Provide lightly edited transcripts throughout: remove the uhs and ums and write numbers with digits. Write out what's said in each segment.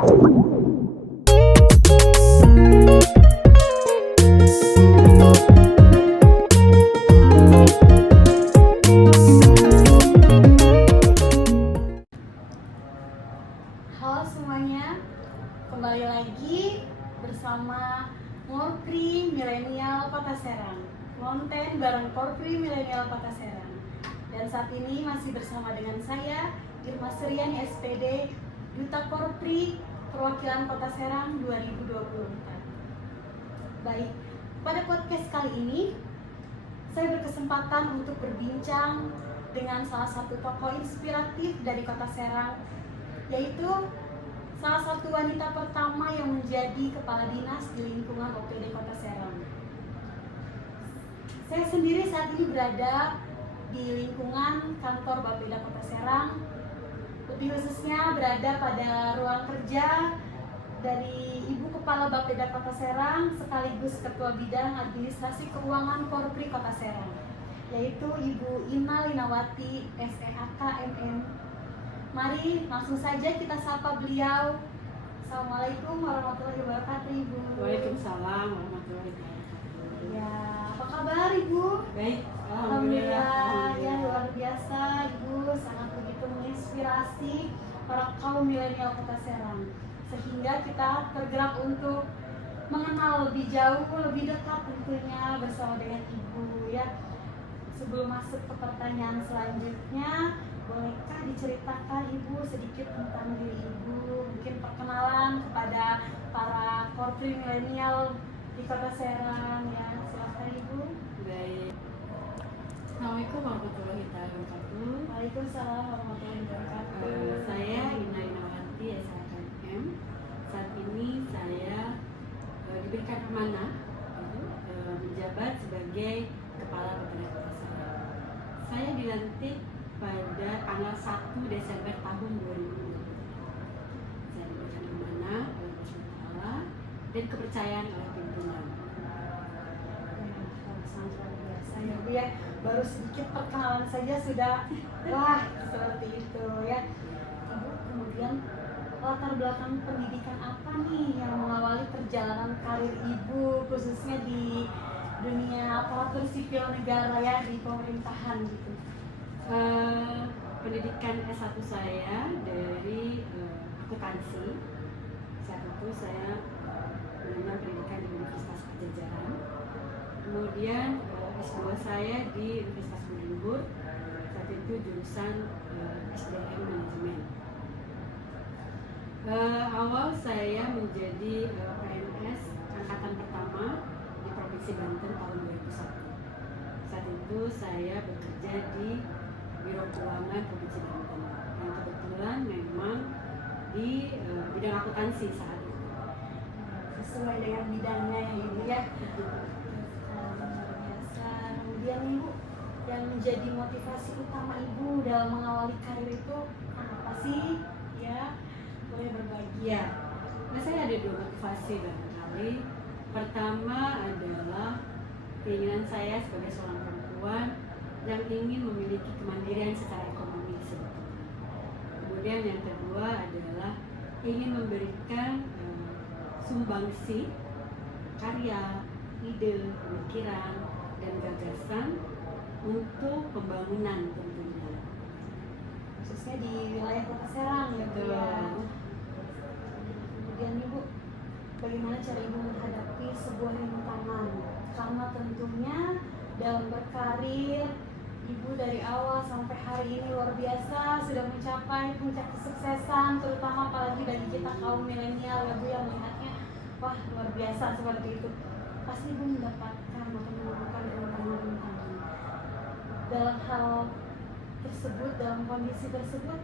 Halo semuanya, kembali lagi bersama Korpri Milenial Kota Serang, konten bareng Korpri Milenial Kota Serang. Dan saat ini masih bersama dengan saya, Irma Sriani SPD, Duta Korpri Perwakilan Kota Serang 2024. Baik, pada podcast kali ini saya berkesempatan untuk berbincang dengan salah satu tokoh inspiratif dari Kota Serang, yaitu salah satu wanita pertama yang menjadi kepala dinas di lingkungan OPD Kota Serang. Saya sendiri saat ini berada di lingkungan kantor Bapeda Kota Serang, lebih khususnya berada pada ruang kerja dari Ibu Kepala Bapeda Kota Serang sekaligus Ketua Bidang Administrasi Keuangan Korpri Kota Serang, yaitu Ibu Ina Linawati SEAK MM. Mari langsung saja kita sapa beliau. Assalamualaikum warahmatullahi wabarakatuh, Ibu. Waalaikumsalam warahmatullahi wabarakatuh. Ya, apa kabar Ibu? Baik, Alhamdulillah. Ya, luar biasa Ibu, sangat begitu menginspirasi para kaum milenial Kota Serang, sehingga kita tergerak untuk mengenal lebih jauh, lebih dekat tentunya bersama dengan Ibu ya. Sebelum masuk ke pertanyaan selanjutnya, bolehkah diceritakan Ibu sedikit tentang diri Ibu? Mungkin perkenalan kepada para korpri milenial di Kota Serang ya. Silakan Ibu. baik. Assalamualaikum warahmatullahi wabarakatuh. Waalaikumsalam warahmatullahi wabarakatuh. Saya Ina Linawati SHKM. Saat ini saya diberikan amanah menjabat sebagai Kepala Bapeda Kota Serang. Saya dilantik pada tanggal 1 Desember tahun 2020. Saya diberikan amanah oleh Allah dan kepercayaan oleh pimpinan. Sangat luar biasa ya Bu ya. Baru sedikit perkenalan saja sudah wah seperti itu ya. Ibu kemudian latar belakang pendidikan apa nih yang mengawali perjalanan karir Ibu khususnya di dunia aparatur sipil negara ya, di pemerintahan gitu? Pendidikan S1 saya dari akuntansi. Saat itu saya menempuh pendidikan di Universitas Pajajaran. Kemudian S2 saya di Universitas Borobudur. Saat itu jurusan SDM Manajemen. Awal saya menjadi PNS angkatan pertama di Provinsi Banten tahun 2001. Saat itu saya bekerja di Biro Keuangan Provinsi Banten yang kebetulan memang di bidang akuntansi saat itu. Sesuai dengan bidangnya ya Ibu ya. Luar biasa. Kemudian Ibu, yang menjadi motivasi utama Ibu dalam mengawali karir itu apa sih? Ya, boleh berbagi. Ya, nah saya ada dua motivasi barangkali. Pertama adalah keinginan saya sebagai seorang perempuan yang ingin memiliki kemandirian secara ekonomi sebetulnya. Kemudian yang kedua adalah ingin memberikan sumbangsi karya, ide, pemikiran, dan gagasan untuk pembangunan tentunya. Khususnya di wilayah Kota Serang ya Bu ya. Kemudian Ibu, bagaimana cara Ibu menghadapi sebuah rintangan? Karena tentunya dalam berkarir Ibu dari awal sampai hari ini luar biasa sudah mencapai puncak kesuksesan, terutama apalagi bagi kita kaum milenial ya Bu yang melihatnya wah luar biasa seperti itu. Pasti Ibu mendapatkan atau menemukan rintangan-rintangan. Dalam hal tersebut, dalam kondisi tersebut,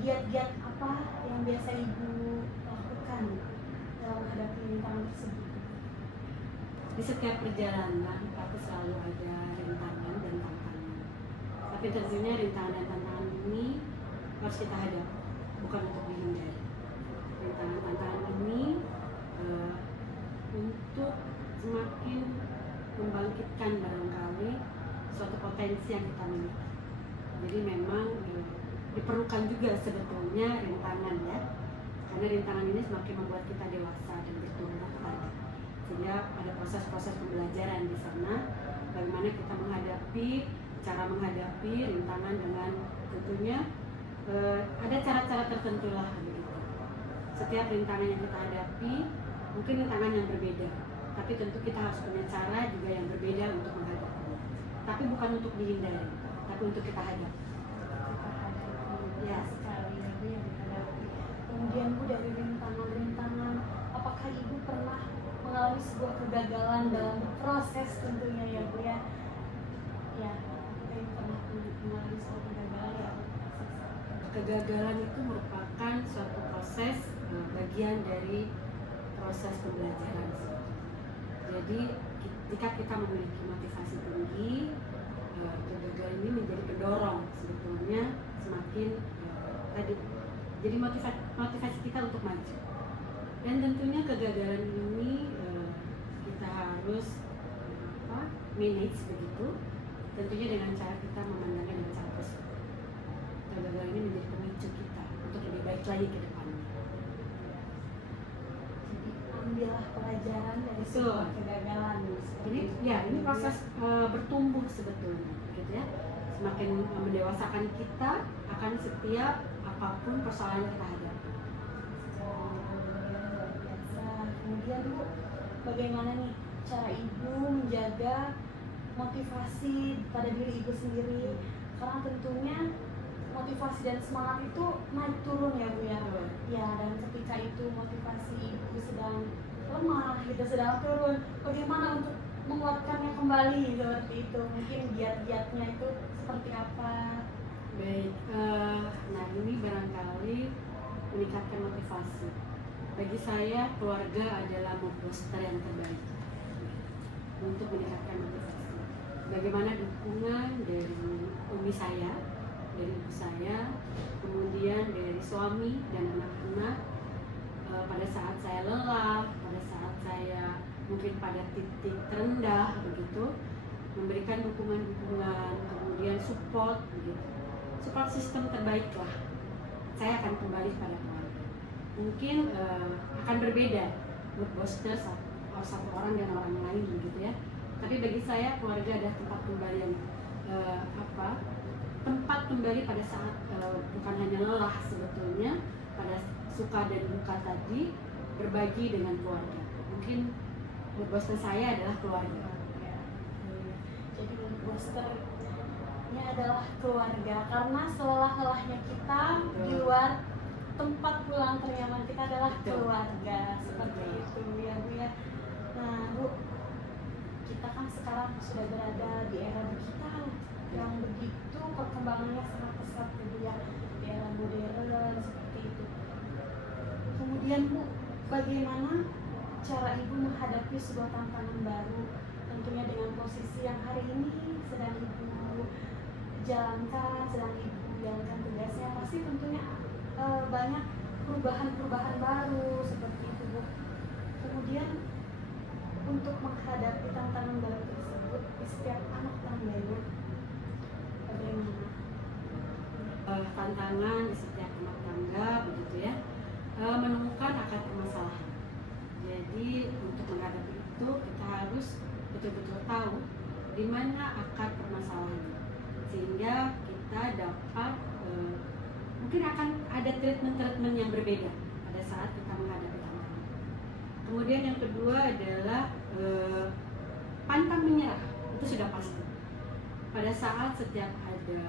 giat-giat apa yang biasa Ibu lakukan dalam menghadapi rintangan tersebut? Di setiap perjalanan pasti selalu ada rintangan dan tantangan. Tapi tentunya rintangan dan tantangan ini harus kita hadapi, bukan untuk dihindari. Rintangan-tantangan ini untuk semakin membangkitkan barangkali suatu potensi yang kita miliki. Jadi memang diperlukan juga sebetulnya rintangan ya, karena karena rintangan ini semakin membuat kita dewasa dan bertumbuh tadi. Sehingga ada proses-proses pembelajaran di sana, bagaimana kita cara menghadapi rintangan dengan tentunya ada cara-cara tertentu lah begitu. Setiap rintangan yang kita hadapi mungkin rintangan yang berbeda, tapi tentu kita harus punya cara juga yang berbeda untuk menghadapinya. Tapi bukan untuk dihindari, tapi untuk kita hadapi. Ya sekali ya Bu yang dihadapi. Kemudian Bu, dari rintangan-rintangan, apakah Ibu pernah mengalami sebuah kegagalan dalam proses tentunya ya Bu ya? Ya, apakah Ibu pernah mengalami sebuah kegagalan ya? Kegagalan itu merupakan suatu proses bagian dari proses pembelajaran. Jadi jika kita memiliki motivasi tinggi, kegagalan ini menjadi pendorong sebetulnya semakin tadi jadi motivasi kita untuk maju. Dan tentunya kegagalan ini kita harus manage begitu, tentunya dengan cara kita memandangnya dengan cara positif. Kegagalan ini menjadi pemicu kita untuk lebih baik lagi ke depannya. Jadi ambillah pelajaran dari sebuah kegagalan. Ini proses bertumbuh sebetulnya, gitu ya. Semakin mendewasakan kita akan setiap apapun persoalan yang kita hadapi. Biasa. Kemudian Bu, bagaimana nih cara Ibu menjaga motivasi pada diri Ibu sendiri? Karena tentunya motivasi dan semangat itu naik turun ya Bu ya. Ya, dan ketika itu motivasi Ibu sedang lemah, kita sedang turun, bagaimana untuk menguatkannya kembali seperti itu? Mungkin giat-giatnya itu seperti apa? Baik, nah ini barangkali meningkatkan motivasi. Bagi saya keluarga adalah mood booster yang terbaik untuk meningkatkan motivasi. Bagaimana dukungan dari umi saya, dari ibu saya, kemudian dari suami dan anak-anak pada saat saya lelah, pada saat saya mungkin pada titik terendah begitu, memberikan dukungan-dukungan, kemudian support begitu. Support sistem terbaik lah. Saya akan kembali pada keluarga. Mungkin akan berbeda mood booster satu orang dan orang lain begitu ya. Tapi bagi saya keluarga adalah tempat kembali yang tempat kembali pada saat bukan hanya lelah sebetulnya, pada suka dan duka tadi, berbagi dengan keluarga. Mungkin mood booster saya adalah keluarga. Jadi mood boosternya adalah keluarga, karena selelah-lelahnya kita di luar, tempat pulang ternyaman kita adalah keluarga. Seperti itu ya Bu ya. Nah Bu, kita kan sekarang sudah berada di era digital yang begitu perkembangannya sangat pesat Bu ya, di era modern seperti itu. Kemudian Bu, bagaimana cara Ibu menghadapi sebuah tantangan baru, tentunya dengan posisi yang hari ini sedang Ibu jalankan tugasnya, pasti tentunya banyak perubahan-perubahan baru seperti itu Bu. Kemudian untuk menghadapi tantangan baru tersebut di setiap anak tangganya, bagaimana? Tantangan di setiap rumah tangga begitu ya, menemukan akar permasalahan. Jadi untuk menghadapi itu kita harus betul-betul tahu di mana akar permasalahannya, sehingga kita dapat mungkin akan ada treatment yang berbeda pada saat kita menghadapi tantangan. Kemudian yang kedua adalah pantang menyerah, itu sudah pasti. Pada saat setiap ada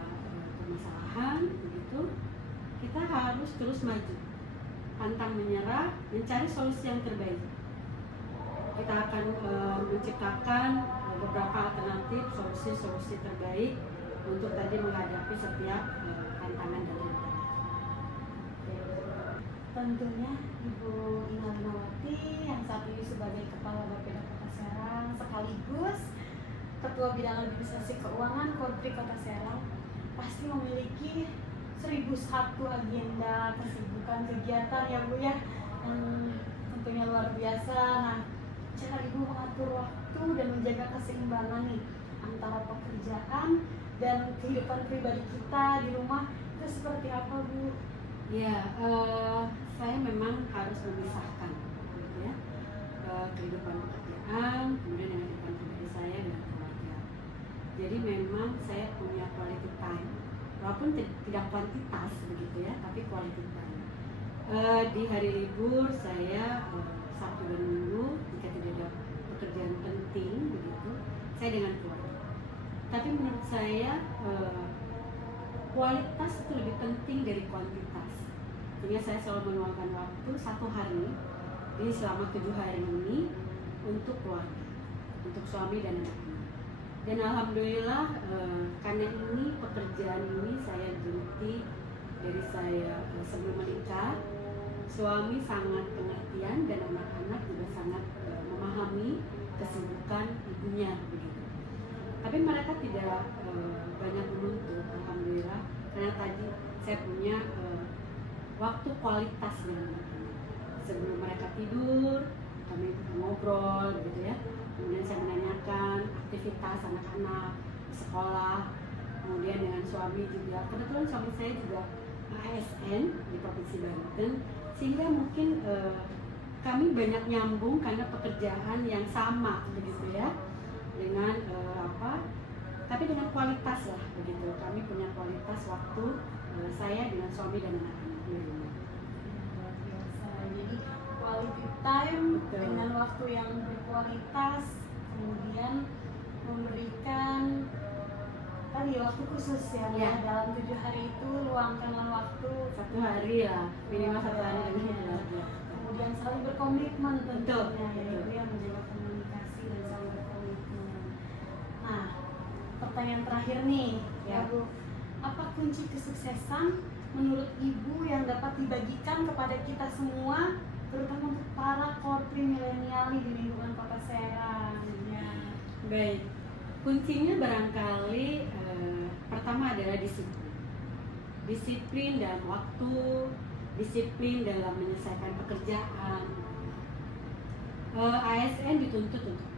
permasalahan begitu, kita harus terus maju, pantang menyerah, mencari solusi yang terbaik. Kita akan menciptakan beberapa alternatif solusi terbaik untuk tadi menghadapi setiap tantangan dan rintangan. Tentunya Ibu Ina Linawati yang saat ini sebagai Kepala Bapeda Kota Serang sekaligus Ketua Bidang Administrasi Keuangan Kontri Kota Serang pasti memiliki 1001 agenda kesibukan kegiatan ya Bu ya, yang tentunya luar biasa. Nah, cara Ibu mengatur waktu dan menjaga keseimbangan nih antara pekerjaan dan kehidupan pribadi kita di rumah itu seperti apa Bu? Ya, saya memang harus memisahkan, gitu ya, kehidupan pekerjaan kemudian dengan kehidupan pribadi saya dengan keluarga. Jadi memang saya punya quality time, walaupun tidak kuantitas begitu ya, tapi quality time. Di hari libur saya Sabtu dan Minggu jika tidak ada pekerjaan penting begitu, saya dengan keluarga. Tapi menurut saya kualitas itu lebih penting dari kuantitas. Sehingga saya selalu meluangkan waktu 1 hari di selama 7 hari ini untuk keluarga, untuk suami dan anak-anak. Dan alhamdulillah karena ini pekerjaan ini saya geluti dari saya sebelum menikah. Suami sangat pengertian dan anak-anak juga sangat memahami kesibukan ibunya begitu. Tapi mereka tidak banyak menuntut, alhamdulillah, karena tadi saya punya waktu kualitas dengan anak-anak. Sebelum mereka tidur, kami ngobrol gitu ya. Kemudian saya menanyakan aktivitas anak-anak di sekolah. Kemudian dengan suami juga, kebetulan suami saya juga ASN di Provinsi Banten, sehingga mungkin kami banyak nyambung karena pekerjaan yang sama begitu ya, dengan tapi dengan kualitas lah begitu. Kami punya kualitas waktu saya dengan suami dan anak-anak di rumah. Luar biasa. Jadi quality time. Betul. Dengan waktu yang berkualitas, kemudian memberikan tadi waktu khusus ya. Dalam 7 hari itu luangkanlah waktu 1 hari ya, minimal 1 hari dengan keluarga. Kemudian selalu berkomitmen tentunya ya, Betul. Ibu yang menjaga komunikasi dan selalu berkomitmen. Nah, pertanyaan terakhir nih ya Bu, apa kunci kesuksesan menurut Ibu yang dapat dibagikan kepada kita semua, terutama untuk para korpri milenial di lingkungan Kota Serang ya? Baik, kuncinya barangkali pertama adalah disiplin dalam waktu, disiplin dalam menyelesaikan pekerjaan. ASN dituntut untuk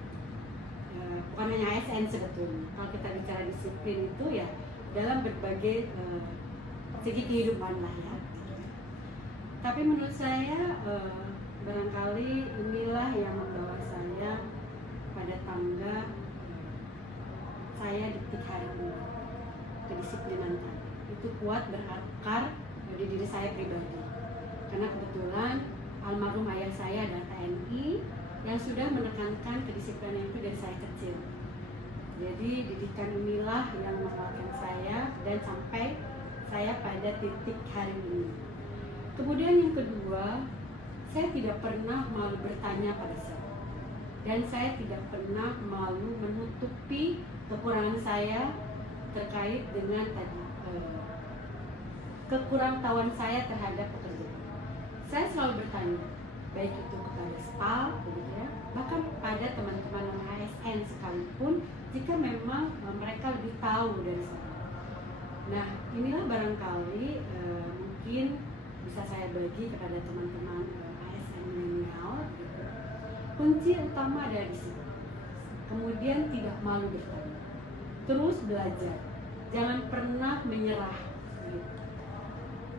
bukan hanya ASN sebetulnya. Kalau kita bicara disiplin itu ya dalam berbagai segi kehidupan lah ya. Tapi menurut saya barangkali inilah yang membawa saya pada tangga saya detik hari ini. Kedisiplinan tadi itu kuat berakar di diri saya pribadi. Karena kebetulan almarhum ayah saya adalah TNI yang sudah menekankan kedisiplinan itu dari saya kecil. Jadi didikan inilah yang menguatkan saya dan sampai saya pada titik hari ini. Kemudian yang kedua, saya tidak pernah malu bertanya pada saya. Dan saya tidak pernah malu menutupi kekurangan saya terkait dengan tadi kekurangtahuan saya terhadap pekerjaan. Saya selalu bertanya, baik itu kepada staf, begitu ya, bahkan pada teman-teman ASN sekalipun, jika memang mereka lebih tahu dari saya. Nah, inilah barangkali mungkin bisa saya bagi kepada teman-teman ASN milenial. Gitu. Kunci utama adalah di sini. Kemudian tidak malu bertanya, terus belajar, jangan pernah menyerah. Gitu.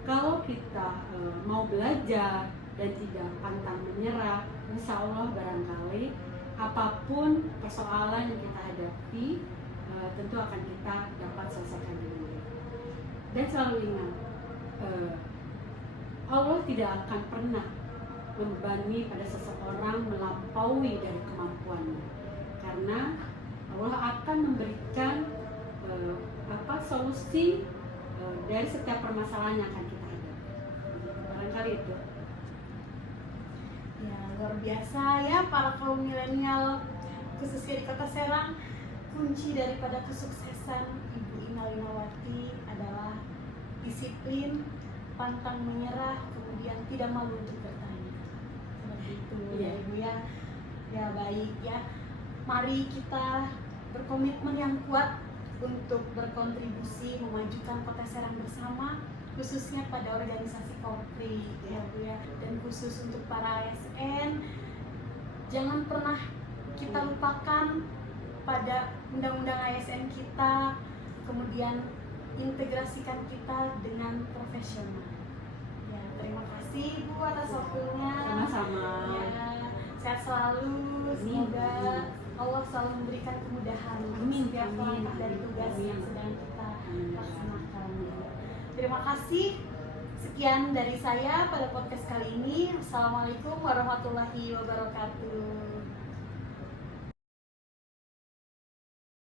Kalau kita mau belajar dan tidak pantang menyerah, insya Allah barangkali apapun persoalan yang kita hadapi tentu akan kita dapat selesaikan dengan baik. Dan selalu ingat, Allah tidak akan pernah membebani pada seseorang melampaui dari kemampuannya, karena Allah akan memberikan solusi dari setiap permasalahan yang akan kita hadapi. Barangkali itu. Ya, luar biasa ya para kaum milenial khususnya di Kota Serang. Kunci daripada kesuksesan Ibu Ina Linawati adalah disiplin, pantang menyerah, kemudian tidak malu untuk bertanya. Seperti itu ya Ibu ya. Ya baik ya. Mari kita berkomitmen yang kuat untuk berkontribusi memajukan Kota Serang bersama, khususnya pada organisasi korpri ya Bu ya. Dan khusus untuk para ASN, jangan pernah kita lupakan pada undang-undang ASN kita, kemudian integrasikan kita dengan profesional. Ya, terima kasih Bu atas waktunya. sehat selalu. Semoga Allah selalu memberikan kemudahan Amin. setiap langkah dari tugas yang sedang kita laksanakan. Terima kasih. Sekian dari saya pada podcast kali ini. Assalamualaikum warahmatullahi wabarakatuh.